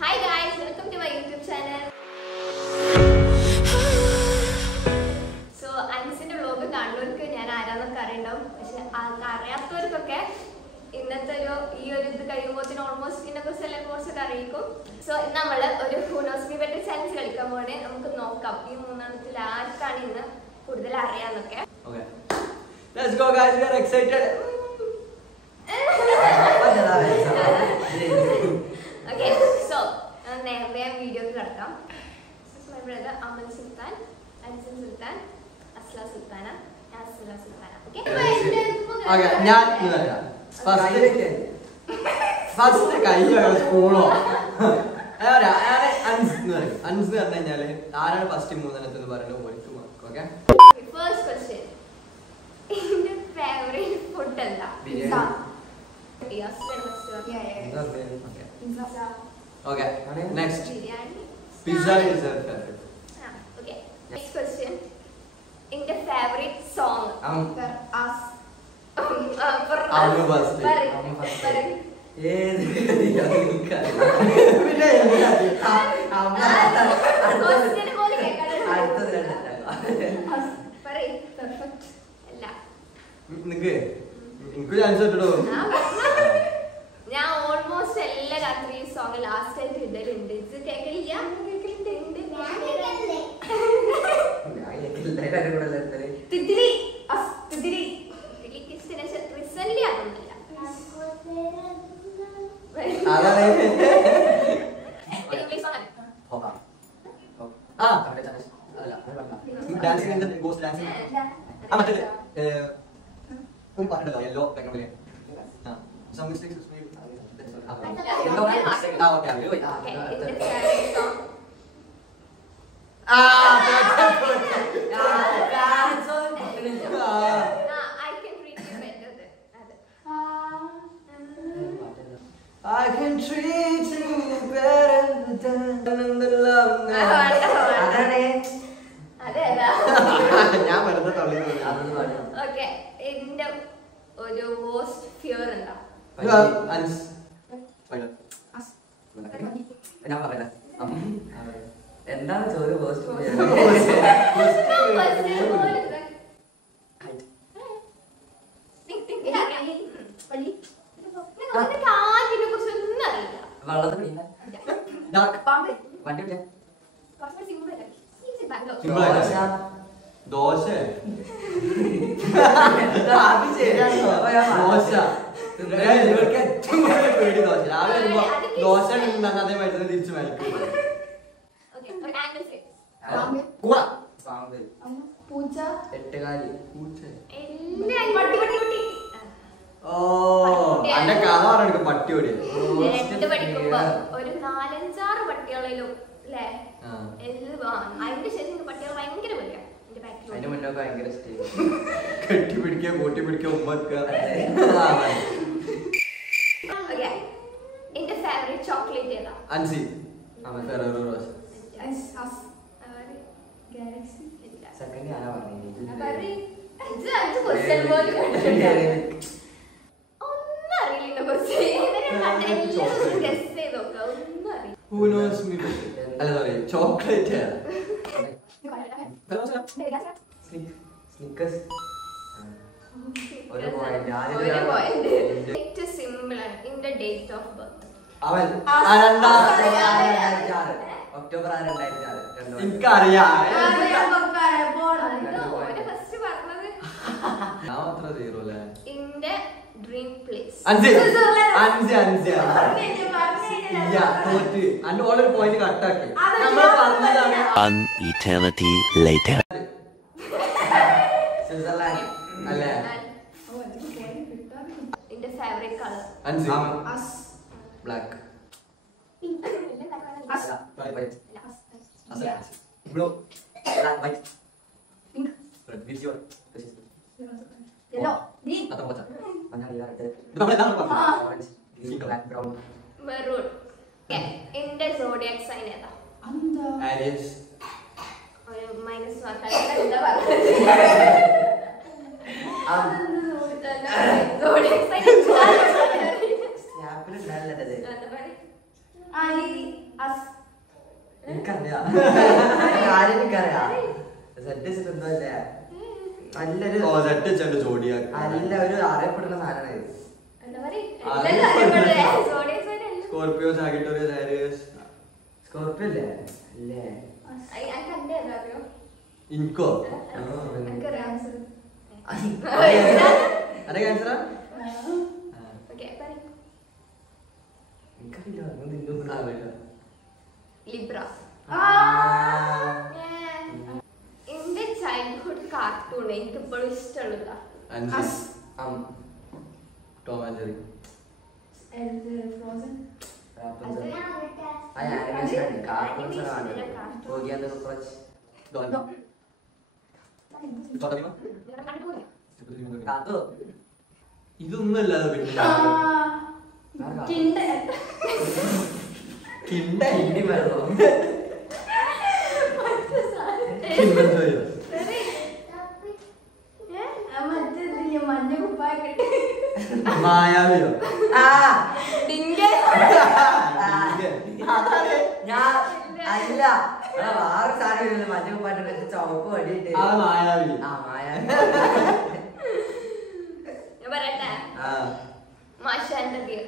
Hi guys, welcome to my YouTube channel. So, Anisന്റെ vlog കാണുന്നവർക്ക് ഞാൻ ആരാന്നൊക്കെ അറിയണ്ടാവും. പക്ഷെ അറിയാത്തവർക്കൊക്കെ ഇന്നത്തെ ഈ ഒരു ഇത് കഴിയുമ്പോഴത്തേനും ഓൾമോസ്റ്റ് ഇതിനെക്കുറിച്ച് എല്ലാം കുറച്ചൊക്കെ അറിയിക്കും. സോ ഇന്ന് നമ്മൾ ഒരു Who Knows Me Better challenge കളിക്കാൻ പോകണേ. നമുക്ക് നോക്കാം ഈ മൂന്നെണ്ണത്തിൽ ആർക്കാണ് ഇന്ന് കൂടുതൽ അറിയാന്നൊക്കെ. Okay. Let's go guys, we are excited. Okay, so നേരത്തെ വീഡിയോക്ക് കിടക്കാം. My brother Aman Sultan, Ansin Sultan, Asla Sultana, Asla Sultana. Okay? Okay, ഞാൻ ഇതല്ല. First കയ്യോ സ്കൂളോ. അയാളെ അൻസ് എന്ന് പറഞ്ഞു കഴിഞ്ഞാല് ആരാണ് ഫസ്റ്റ് മൂന്നെണ്ണത്തിന് പറയുന്നത് പോയിട്ട് മാർക്ക്. ഓക്കെ. First question. എന്റെ favorite food എന്താ? Pizza. Yes, Okay. Next. Biryani. Pizza is her favorite. Okay. Next question. In the favorite song. For us. For Amu us. first. Sorry. Question പോലെ perfect. അല്ല. നിനക്ക് എനിക്ക് chance കിട്ടണോ? ഞാൻ almost എല്ലാ രാത്രി song last ആയിട്ട് ഇടലുണ്ട്. ഇത് കേൾക്കലില്ല? തിത്തിരി റീസെന്റ് അതൊന്നുമില്ല. ഒരു പാട്ടുണ്ടല്ലോ yellow ബാക്ക്ഗ്രൗണ്ടില് some mistakes is made I can treat you better than the love ഞാൻ വെറുതെ തള്ളി. ഓക്കെ, എന്റെ ഒരു മോസ്റ്റ് ഫിയർ എന്താ? എന്താണ് ചോറ് പോസ്റ്റ് ദോശ പേടി ദോശ രാവിലെ വരുമ്പോ ദോശ അതേമായിട്ട് തിരിച്ചു വലിക്കും. ഓ അന്റെ കഥ പറഞ്ഞു പട്ടിയോടി പഠിക്കുമ്പോ ഒരു 4-5 പട്ടികളിലും അല്ലേ അതിന്റെ ശേഷം പട്ടികൾ ഭയങ്കര പേടിയാ. അതിന് മുന്നൊക്കെ ഭയങ്കര കെട്ടിപ്പിടിക്കുക കൂട്ടിപ്പിടിക്കുക ഉമ്മക്കുക. എന്റെ ഫേവറേറ്റ് ചോക്ലേറ്റ് ഏതാ? Ansi Ferrero Rocher. സെക്കൻഡ് ആരാ പറഞ്ഞത്? ഒന്നും അറിയില്ല. ഗസ് ചെയ്ത് നോക്കാം. ഒന്നും അറിയില്ല. Who knows me better? അല്ല സോറി ചോക്ലേറ്റ് സ്നിക്കേഴ്സ് ഒരു ഏറ്റവും സിമ്പിൾ ആണ്. In the date of birth അവൻ ഒക്ടോബർ 2006. എനിക്കറിയാം. ഫസ്റ്റ് പറഞ്ഞത് ഞാൻ അത്ര സീറോ അല്ലേ. In the dream place. Ansi തോറ്റ് അന്റെ ഓൾറെഡി പോയിന്റ് കട്ടാക്കി. നമ്മൾ പറഞ്ഞതാണ് An eternity later. സ്വിറ്റ്സർലാൻഡ് അല്ലേ. എന്റെ ഫേവറേറ്റ് കളർ അൻസി ബ്ലാക്ക് ബ്ലൂ മെറൂൺ. എന്റെ സോഡിയാക് സൈൻ ഏതാ? ആരിയസ്. ഒരു മൈനസ് മാർക്ക്. എന്താ പറഞ്ഞത്? സോഡിയാക് സൈൻ അസ്. എനിക്കറിയാം കാര്യം എനിക്കറിയാം സെറ്റ് വെച്ചിട്ട് എന്തോ അല്ലേ നല്ലൊരു സെറ്റ് വെച്ചാണ്ട് ജോഡിയാ നല്ല ഒരു അറിയപ്പെടുന്ന സാധനമാണ് ഇത്. എന്താ പറയാ എല്ലാം അറിയപ്പെടുന്നേ സോഡിയം സൈഡ് എല്ലാം സ്കോർപിയോ സാഗിറ്റോറിയസ് ആരിയസ് സ്കോർപ്പിയോ അല്ലേ അല്ലേ ഞാൻ കണ്ടേ അറിയോ ഇൻകോ എനിക്കറിയാം അരെ ക്യാൻസറാ ഓക്കേ പറയ് എനിക്കറിയില്ല ഒന്നും നിന്നൊന്നും അറിയില്ല ലിബ്ര എന്റെ ചൈൽഡ്ഹുഡ് കാർട്ടൂൺ എനിക്ക് ഇപ്പോഴും ഇഷ്ടമുള്ളതാ ടോം ആൻഡ് ജെറി ഇതൊന്നും അല്ലാതെ പിന്നെ മായാവിയോ അല്ല വേറെ സാധനം മഞ്ഞ പാട്ട് ചുവപ്പ് വടിയിട്ട് മായാവി ഞാൻ പറയട്ടെ മാഷാന്റെ ബിയർ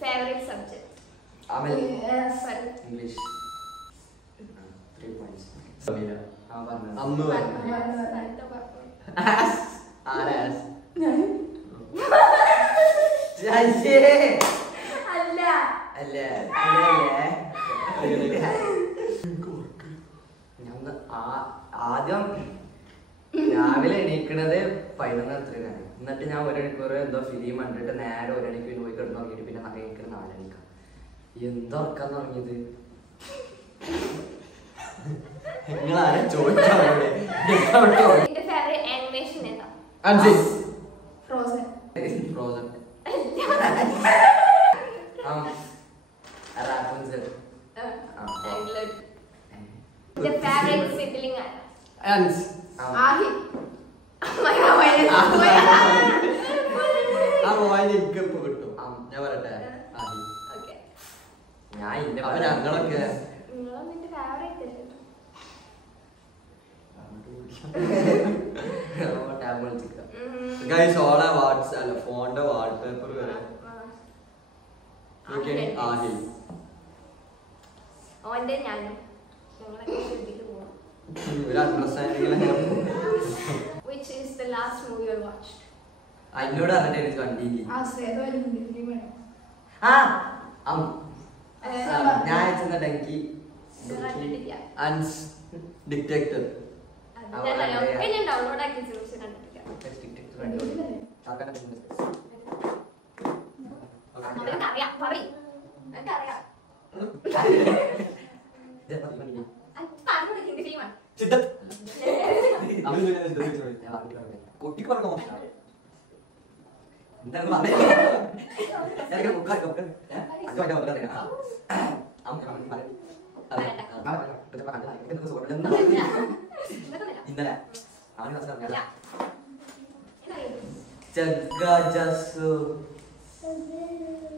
ഫേവറേറ്റ് സബ്ജക്ട് ഇംഗ്ലീഷ് 3 points. അമ്മ അല്ല അല്ലേ ആദ്യം രാവിലെ എണീക്കണത് 11:30 എന്നിട്ട് ഞാൻ 1 മണിക്കൂർ എന്തോ ഫിലിം കണ്ടിട്ട് നേരെ 1 മണിക്ക് പോയി കിടന്നു തുടങ്ങിയിട്ട് പിന്നെ എനിക്ക് 4 മണിക്കാണ് എന്തുറക്കാൻ തുടങ്ങിയത് നിങ്ങളാരും ചോദിച്ചാ എന്റെ ഫേവറേറ്റ് ആനിമേഷൻ ഏതാ ഫ്രോസൺ റാപ്പൻസൽ എന്റെ ഫേവറേറ്റ് സിബ്ലിംഗ് ആരാ ആൻസ് ആഹി ആ പോയിന്റ് എനിക്ക് ഇപ്പൊ കിട്ടും ഞാൻ പറയട്ടെ ആഹി ഓക്കേ ഞാൻ ഇന്റെ അപ്പൊ ഞങ്ങളൊക്കെ നിങ്ങളോ നിന്റെ ഫേവറേറ്റ് ഗൈസ് ഓളെ വാട്സ് അല്ല ഫോണിന്റെ വാൾപേപ്പർ വരെ നോക്കിയാണ് ആഹി ഓന്റെ ഞാനും ഞങ്ങളൊക്കെ ശ്രദ്ധിക്ക് പോവാം ഒരു understanding which is the last movie you watched എന്നോട് പറഞ്ഞിട്ട് എനിക്ക് കണ്ടില്ല ഞാൻ ചെന്നിട്ടെനിക്ക് കണ്ടിട്ടില്ല ആൻസ് ഡിറ്റക്ടർ ഒക്കെ ഞാൻ ഡൗൺലോഡ് ആക്കി പക്ഷെ കണ്ടിട്ടില്ല എനിക്കറിയാം പറയ് എനിക്കറിയാം പറഞ്ഞത് ഹിന്ദി ഫിലിമാണ് കുട്ടിക്ക് പറഞ്ഞോ ഇന്നലെ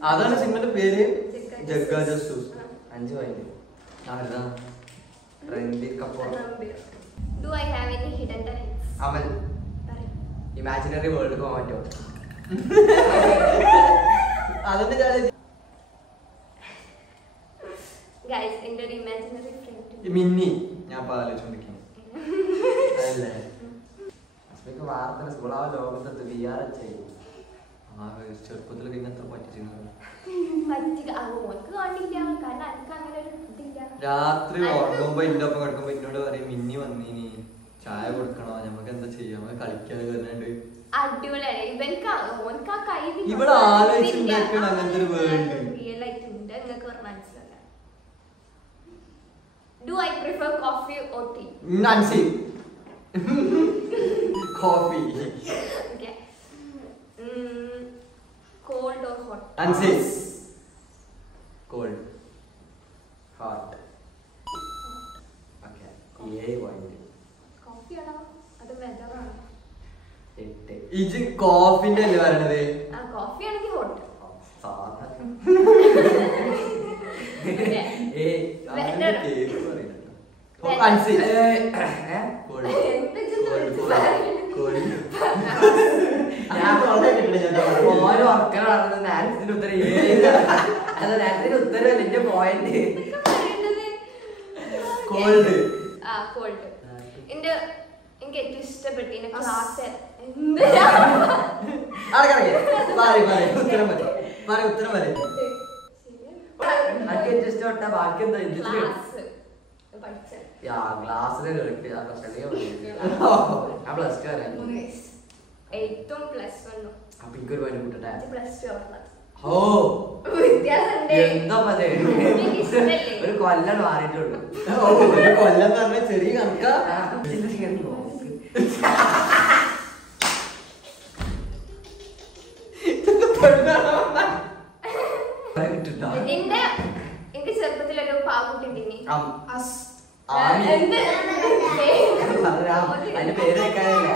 അതാണ് സിനിമന്റെ പേര് ജഗ്ഗ ജസ്സു 5 point Ranbir Kapoor Do I have any hidden talents? അമൽ പറയ്. ഇമാജിനറി വേൾഡ് പോകാൻ പറ്റുമോ അതിന്റെ ചാലഞ്ച് Guys, എൻ്റെ ഒരു imaginary friend. മിന്നി ഞാൻ ആലോചിച്ചോണ്ടിരിക്കുന്നു അതല്ലേ അസ്മിക്ക് വാർത്തന സ്കൂളാവ ലോകത്ത് വിആർ ചെയ്യും ചെറുപ്പത്തിലൊക്കെ ഇങ്ങനത്തെ പറ്റിച്ചിരുന്നു പറ്റില്ല. ഓനക്ക് കാണില്ല. കാരണം എനിക്ക് അങ്ങനെ ഒരു ഇതില്ല. രാത്രി ഉറങ്ങുമ്പോ എന്റെ ഒപ്പം കിടക്കുമ്പോ എന്നോട് പറയും മിന്നി വന്നീനി ചായ കൊടുക്കണോ ഞമ്മക്ക് എന്താ ചെയ്യാം നമുക്ക് കളിക്കാതെ പറഞ്ഞിട്ട് അടിപൊളിയാണ്. ഓനക്ക് ആ കഴിവില്ല. ഇവിടെ ആലോചിച്ചുണ്ടാക്കണം അങ്ങനത്തെ ഒരു വേൾഡ് റിയൽ ആയിട്ട് ഉണ്ട്. നിങ്ങൾക്ക് പറഞ്ഞാൽ മനസ്സിലാക്കാം. Do I prefer coffee or tea? നാൻസി coffee Okay. Cold or hot? നാൻസി cold heart okay 7 point Coffee ആണോ അത് weather ആണോ? 8 ഇജ് കോഫി കോഫിന്റെ അല്ലേ പറയണത്? കോഫി ആണെങ്കിൽ ഹോട്ട്. ഉത്തരവല്ല എന്റെ പോയിന്റ്. എനിക്ക് ഏറ്റവും ഇഷ്ടപ്പെട്ട ക്ലാസ് ഉത്തരം വരെ ഇഷ്ടപ്പെട്ട ബാക്കി എന്താ പഠിച്ച ക്ലാസ്സിലെ പ്ലസ് ടു വരെ ഏറ്റവും പ്ലസ് വണ്ണും അപ്പൊ എനിക്കൊരു പനി കൂട്ടട്ടെ. പ്ലസ് ടു ഓ എന്താ മതി ഒരു കൊല്ലം മാറിയിട്ടുള്ളൂ. ഒരു കൊല്ലം പറഞ്ഞ ചെറിയ കണക്കാ. എനിക്ക് ചെറുപ്പത്തിലൊരു പാകുട്ടി അതിന്റെ പേര് വെക്കാനല്ലേ?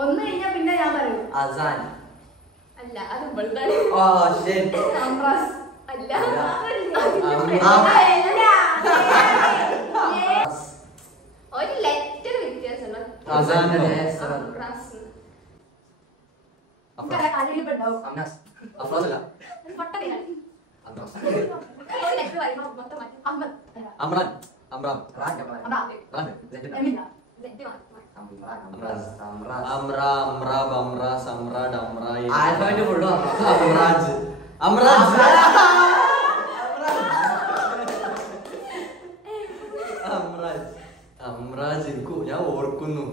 ഒന്ന് കഴിഞ്ഞാ പിന്നെ ഞാൻ പറയും. അസാൻ. അല്ല അത് ബൾദാണ്. Oh shit. അംബ്രാസ്. അല്ല ഒരു ലെറ്റർ വ്യത്യാസമുണ്ട്. അതിലിപ്പെട്ടാവും. ഞാൻ ഓർക്കുന്നു.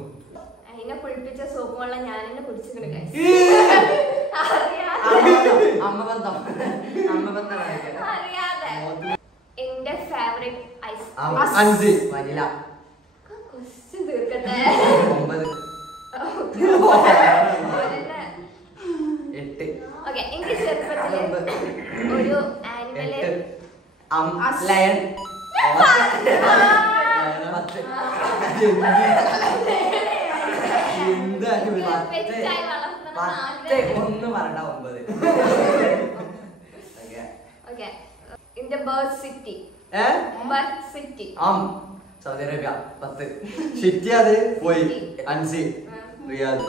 അതിനെ കുളിപ്പിച്ച സോപ്പ് വെള്ളം ഞാൻ തന്നെ കുടിച്ചിട്ടുണ്ട്. അറിയാതെ എന്റെ ഫേവറേറ്റ് ഐസ് വനില. ക്വസ്റ്റ്യൻ തീർക്കട്ടെ. 9. ഓക്കെ, എനിക്ക് ചെറുപ്പത്തില് ഒരു ആനിമല് ലയൺ. ഒന്ന് പറയണ്ട 9. എന്റെ birth city Saudi Arabia 10. Shitty അത് പോയി. അൻസി റിയാദ്.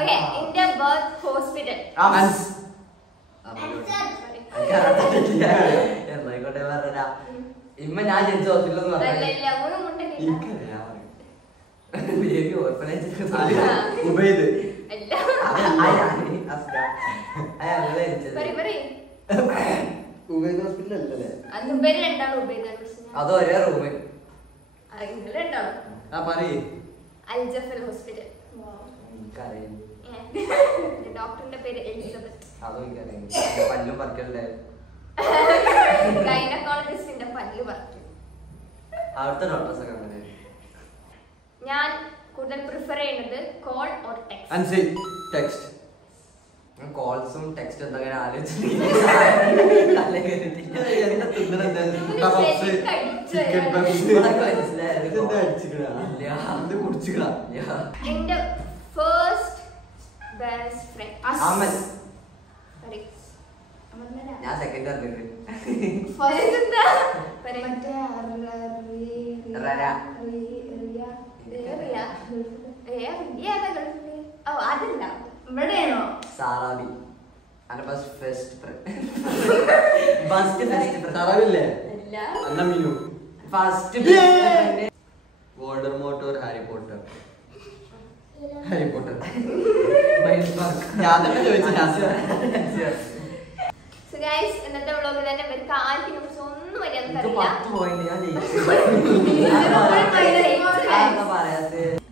ഓക്കെ, എന്റെ ബർത്ത് ഹോസ്പിറ്റൽ എന്നായിക്കോട്ടെ പറഞ്ഞ ഇമ്മ ഞാൻ ജനിച്ച ഹോസ്പിറ്റൽ ഉബൈദ്. ഉബൈദ് ഹോസ്പിറ്റൽ അല്ലല്ലേ? അത് ഒരേ റൂമ്. അൽജഫൽ ഹോസ്പിറ്റൽ. ഡോക്ടറിന്റെ പേര് എലിസബത്ത്. പല്ലും പറിക്കണ്ടേ? ഗൈനക്കോളജിസ്റ്റിന്റെ പല്ല് പറിക്കും. അവിടുത്തെ ഡോക്ടേഴ്സ് ഒക്കെ അങ്ങനെ. ഞാൻ കൂടുതൽ പ്രിഫർ ചെയ്യുന്നത് കോൾ ഓർ ടെക്സ്റ്റ്. അൻസി ടെക്സ്റ്റ്. കോൾസും ടെക്സ്റ്റ് എന്തെങ്കിലും എന്റെ ഫസ്റ്റ് ബെസ്റ്റ് ഫ്രണ്ട് ഞാൻ സെക്കൻഡ് പറഞ്ഞിട്ട് അതല്ല ഇവിടെയാണോ? സാറാബി. സാറാബില്ലേ? അന്നമിനു. Voldemort or Harry Potter? Harry Potter. ഞാൻ തന്നെ ചോദിച്ചു. So guys, ഇന്നത്തെ വ്ലോഗ് തന്നെ ഇവർക്ക് ആർക്കും കുറിച്ച് ഒന്നും അറിയാൻ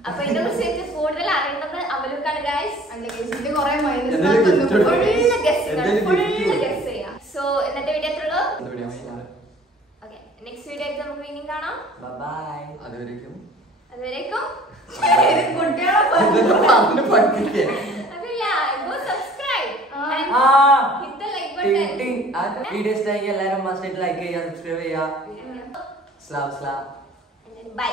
അപ്പൊ ഇതിനെ കുറിച്ച് കൂടുതൽ അറിയേണ്ടത് അവലൂക്കാണ് ഗൈസ്. സോ ഇന്നത്തെ വീഡിയോ എത്രയുള്ളൂ. ഓക്കെ, നെക്സ്റ്റ് വീഡിയോ ആയിട്ട് നമുക്ക് വീണ്ടും കാണാം. അതുവരേക്കും വീഡിയോ ഇഷ്ടമായി എല്ലാവരും മസ്റ്റ് ലൈക്ക് ചെയ്യുക, സബ്സ്ക്രൈബ് ചെയ്യുക. ബൈ.